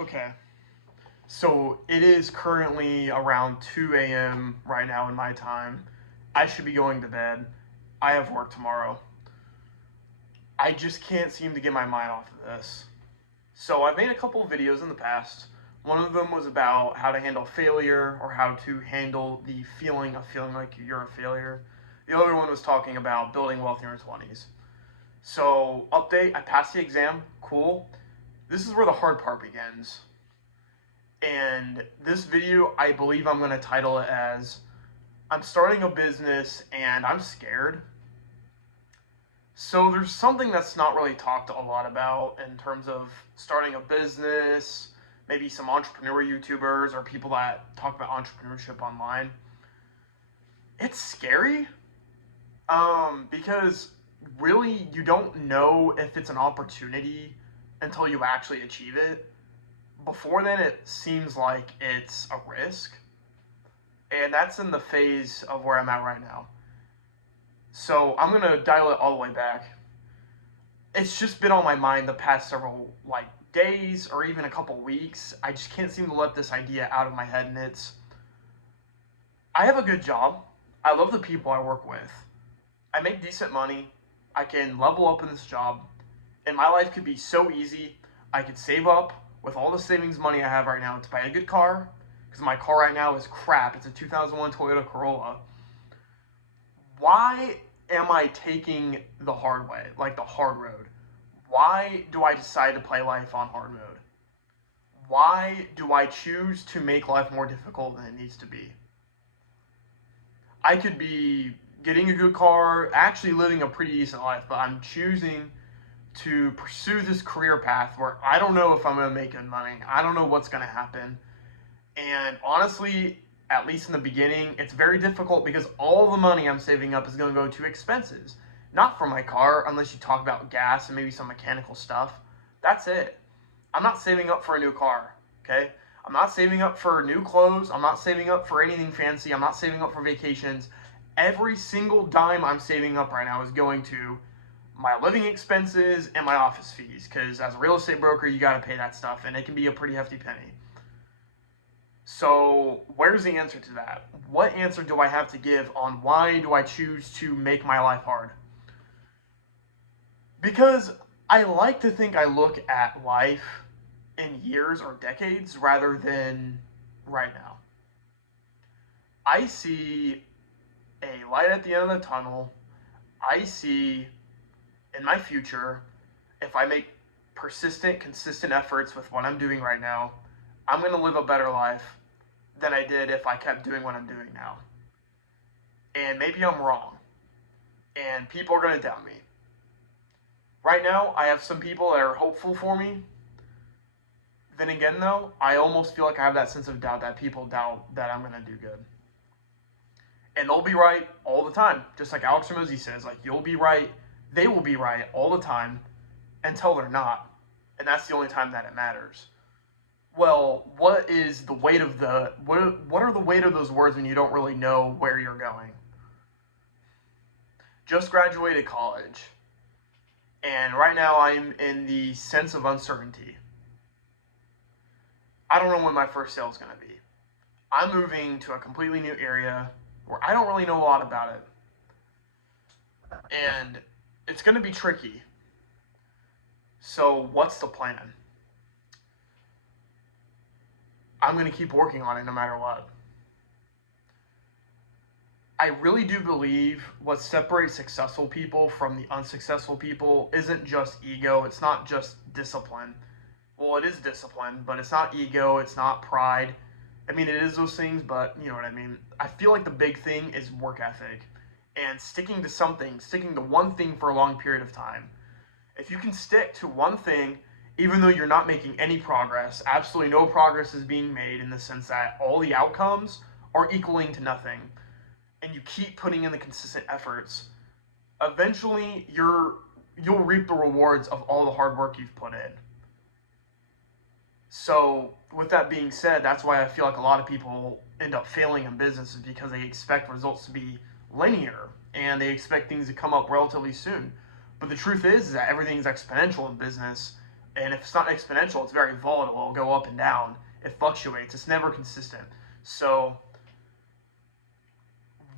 Okay, so it is currently around 2 a.m. right now in my time. I should be going to bed. I have work tomorrow. I just can't seem to get my mind off of this. So I've made a couple of videos in the past. One of them was about how to handle failure or how to handle the feeling of feeling like you're a failure. The other one was talking about building wealth in your 20s. So, update, I passed the exam. Cool. This is where the hard part begins. And this video, I believe I'm going to title it as I'm starting a business and I'm scared. So there's something that's not really talked a lot about in terms of starting a business, maybe some entrepreneur YouTubers or people that talk about entrepreneurship online. It's scary because really you don't know if it's an opportunity until you actually achieve it. Before then, it seems like it's a risk. And that's in the phase of where I'm at right now. So I'm going to dial it all the way back. It's just been on my mind the past several days or even a couple weeks. I just can't seem to let this idea out of my head, and it's I have a good job. I love the people I work with. I make decent money. I can level up in this job. And my life could be so easy. I could save up with all the savings money I have right now to buy a good car, because my car right now is crap. It's a 2001 Toyota Corolla. Why am I taking the hard way, like the hard road? Why do I decide to play life on hard mode? Why do I choose to make life more difficult than it needs to be? I could be getting a good car, actually living a pretty decent life, but I'm choosing to pursue this career path where I don't know if I'm going to make good money. I don't know what's going to happen. And honestly, at least in the beginning, it's very difficult because all the money I'm saving up is going to go to expenses. Not for my car, unless you talk about gas and maybe some mechanical stuff. That's it. I'm not saving up for a new car, okay? I'm not saving up for new clothes. I'm not saving up for anything fancy. I'm not saving up for vacations. Every single dime I'm saving up right now is going to my living expenses and my office fees, because as a real estate broker, you got to pay that stuff, and it can be a pretty hefty penny. So where's the answer to that? What answer do I have to give on why do I choose to make my life hard? Because I like to think I look at life in years or decades rather than right now. I see a light at the end of the tunnel. I see in my future, if I make persistent, consistent efforts with what I'm doing right now, I'm going to live a better life than I did if I kept doing what I'm doing now. And maybe I'm wrong. And people are going to doubt me. Right now, I have some people that are hopeful for me. Then again, though, I almost feel like I have that sense of doubt that people doubt that I'm going to do good. And they'll be right all the time. Just like Alex Ramosi says, you'll be right, they will be right all the time until they're not. And that's the only time that it matters. Well, what is the weight of what are the weight of those words when you don't really know where you're going? Just graduated college. And right now I'm in the sense of uncertainty. I don't know when my first sale is going to be. I'm moving to a completely new area where I don't really know a lot about it. And it's going to be tricky. So what's the plan? I'm going to keep working on it no matter what. I really do believe what separates successful people from the unsuccessful people isn't just ego. It's not just discipline. Well, it is discipline, but it's not ego. It's not pride. I mean, it is those things, but you know what I mean. I feel like the big thing is work ethic and sticking to something, sticking to one thing for a long period of time. If you can stick to one thing, even though you're not making any progress, absolutely no progress is being made in the sense that all the outcomes are equaling to nothing, and you keep putting in the consistent efforts, eventually you'll reap the rewards of all the hard work you've put in. So with that being said, that's why I feel like a lot of people end up failing in business, is because they expect results to be linear and they expect things to come up relatively soon. But the truth is that everything's exponential in business, And if it's not exponential, it's very volatile. It'll go up and down. It fluctuates. It's never consistent. So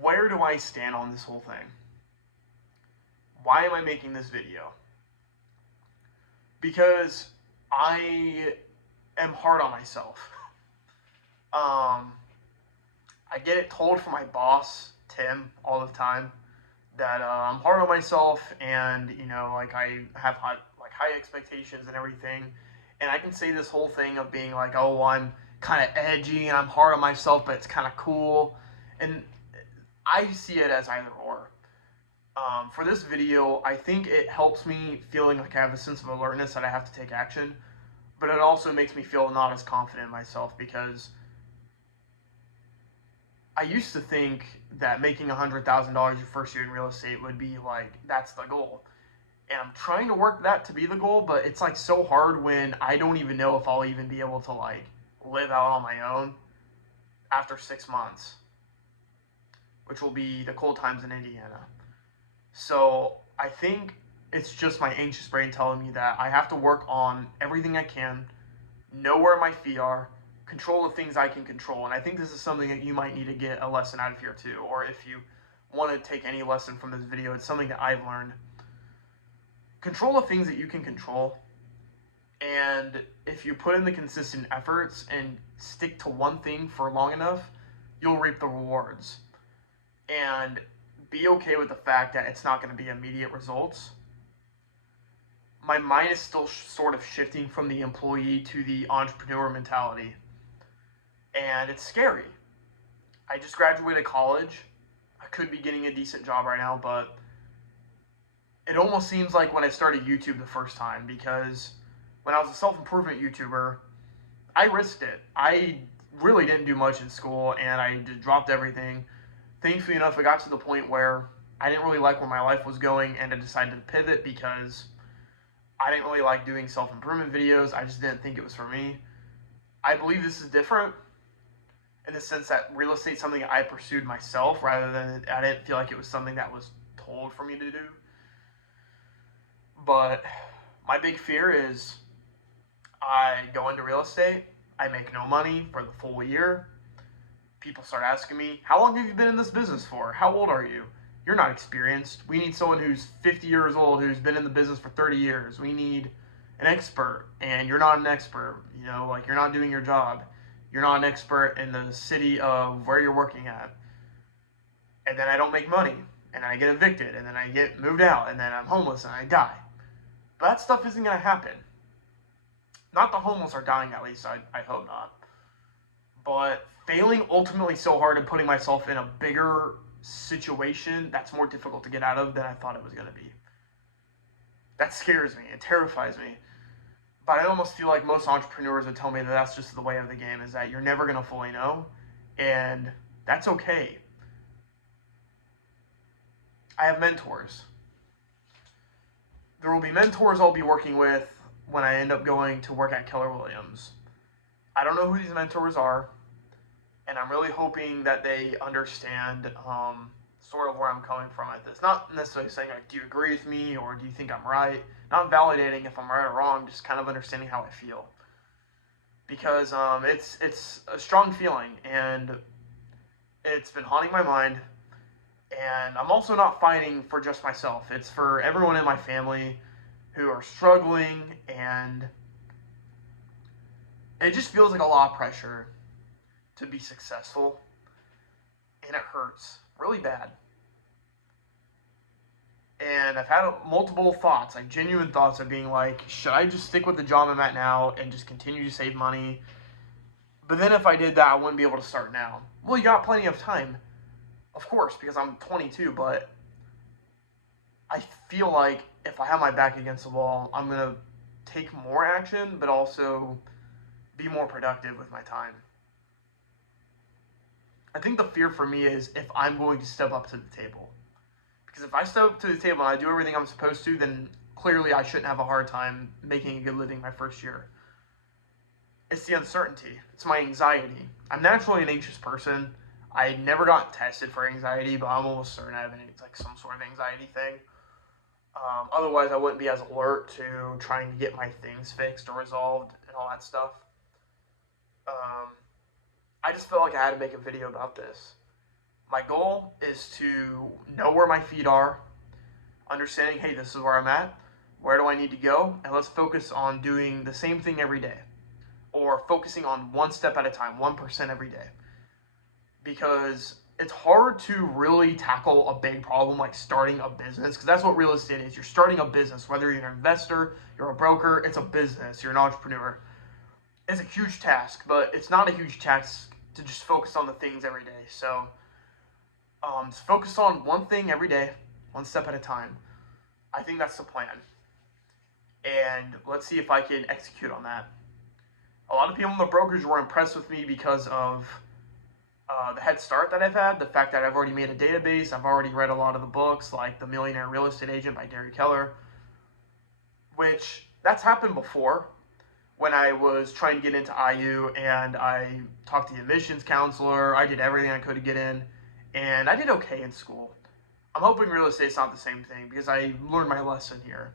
where do I stand on this whole thing? Why am I making this video? Because I am hard on myself. I get it told from my boss, Tim, all the time that I'm hard on myself, and like I have high expectations and everything. And I can say this whole thing of being like, oh, well, I'm kind of edgy and I'm hard on myself, but it's kind of cool. And I see it as either or. For this video, I think it helps me feeling like I have a sense of alertness that I have to take action, but it also makes me feel not as confident in myself, because I used to think that making $100,000 your first year in real estate would be like, that's the goal. And I'm trying to work that to be the goal, but it's like so hard when I don't even know if I'll even be able to like live out on my own after 6 months, which will be the cold times in Indiana. So I think it's just my anxious brain telling me that I have to work on everything I can, know where my feet are, control the things I can control. And I think this is something that you might need to get a lesson out of here too, or if you want to take any lesson from this video, it's something that I've learned. Control the things that you can control, and if you put in the consistent efforts and stick to one thing for long enough, you'll reap the rewards. And be okay with the fact that it's not going to be immediate results. My mind is still sort of shifting from the employee to the entrepreneur mentality, and it's scary. I just graduated college. I could be getting a decent job right now, but it almost seems like when I started YouTube the first time, because when I was a self-improvement YouTuber, I risked it. I really didn't do much in school, and I just dropped everything. Thankfully enough, it got to the point where I didn't really like where my life was going, and I decided to pivot because I didn't really like doing self-improvement videos. I just didn't think it was for me. I believe this is different in the sense that real estate is something I pursued myself, rather than I didn't feel like it was something that was told for me to do. But my big fear is I go into real estate, I make no money for the full year. People start asking me, how long have you been in this business for? How old are you? You're not experienced. We need someone who's 50 years old, who's been in the business for 30 years. We need an expert, and you're not an expert. Like, you're not doing your job. You're not an expert in the city of where you're working at. And then I don't make money, and then I get evicted, and then I get moved out, and then I'm homeless, and I die. But that stuff isn't going to happen. Not the homeless are dying, at least. I hope not. But failing ultimately so hard and putting myself in a bigger situation that's more difficult to get out of than I thought it was going to be. That scares me. It terrifies me. But I almost feel like most entrepreneurs would tell me that that's just the way of the game, is that you're never going to fully know, and that's okay. I have mentors. There will be mentors I'll be working with when I end up going to work at Keller Williams. I don't know who these mentors are, and I'm really hoping that they understand sort of where I'm coming from at this. Not necessarily saying, like, do you agree with me, or do you think I'm right? Not validating if I'm right or wrong, just kind of understanding how I feel. Because it's a strong feeling, and it's been haunting my mind. And I'm also not fighting for just myself. It's for everyone in my family who are struggling, and it just feels like a lot of pressure to be successful, and it hurts really bad. And I've had multiple thoughts, like genuine thoughts of being like, should I just stick with the job I'm at now and just continue to save money? But then if I did that, I wouldn't be able to start now. Well, you got plenty of time, of course, because I'm 22, but I feel like if I have my back against the wall, I'm going to take more action, but also be more productive with my time. I think the fear for me is if I'm going to step up to the table. Because if I step up to the table and I do everything I'm supposed to, then clearly I shouldn't have a hard time making a good living my first year. It's the uncertainty. It's my anxiety. I'm naturally an anxious person. I never got tested for anxiety, but I'm almost certain I have like some sort of anxiety thing. Otherwise, I wouldn't be as alert to trying to get my things fixed or resolved and all that stuff. Um, I just felt like I had to make a video about this. My goal is to know where my feet are, understanding, hey, this is where I'm at, where do I need to go, and let's focus on doing the same thing every day, or focusing on one step at a time, 1% every day. Because it's hard to really tackle a big problem like starting a business, because that's what real estate is. You're starting a business, whether you're an investor, you're a broker, it's a business, you're an entrepreneur. It's a huge task, but it's not a huge task to just focus on the things every day. So just focus on one thing every day, one step at a time. I think that's the plan. And let's see if I can execute on that. A lot of people in the brokerage were impressed with me because of the head start that I've had, the fact that I've already made a database, I've already read a lot of the books, like The Millionaire Real Estate Agent by Gary Keller, which that's happened before when I was trying to get into IU, and I talked to the admissions counselor, I did everything I could to get in, and I did okay in school. I'm hoping real estate's not the same thing, because I learned my lesson here.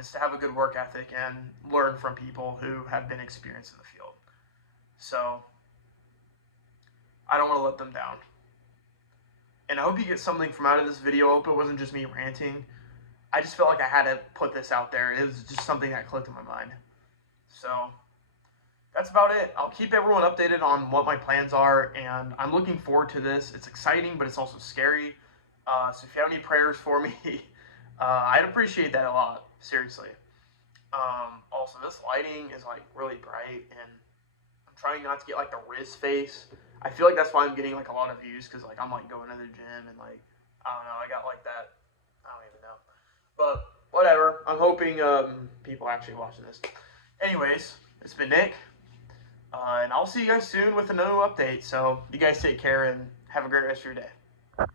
Is to have a good work ethic and learn from people who have been experienced in the field. So I don't want to let them down. And I hope you get something from out of this video. I hope it wasn't just me ranting. I just felt like I had to put this out there. It was just something that clicked in my mind. So that's about it. I'll keep everyone updated on what my plans are, and I'm looking forward to this. It's exciting, but it's also scary. So if you have any prayers for me, I'd appreciate that a lot. Seriously. Also, this lighting is like really bright, and I'm trying not to get like the Riz face. I feel like that's why I'm getting like a lot of views, because like I'm like going to the gym and like I don't know, I got like that. I don't even know, but whatever. I'm hoping people actually watching this. Anyways, it's been Nick, and I'll see you guys soon with a new update. So you guys take care and have a great rest of your day.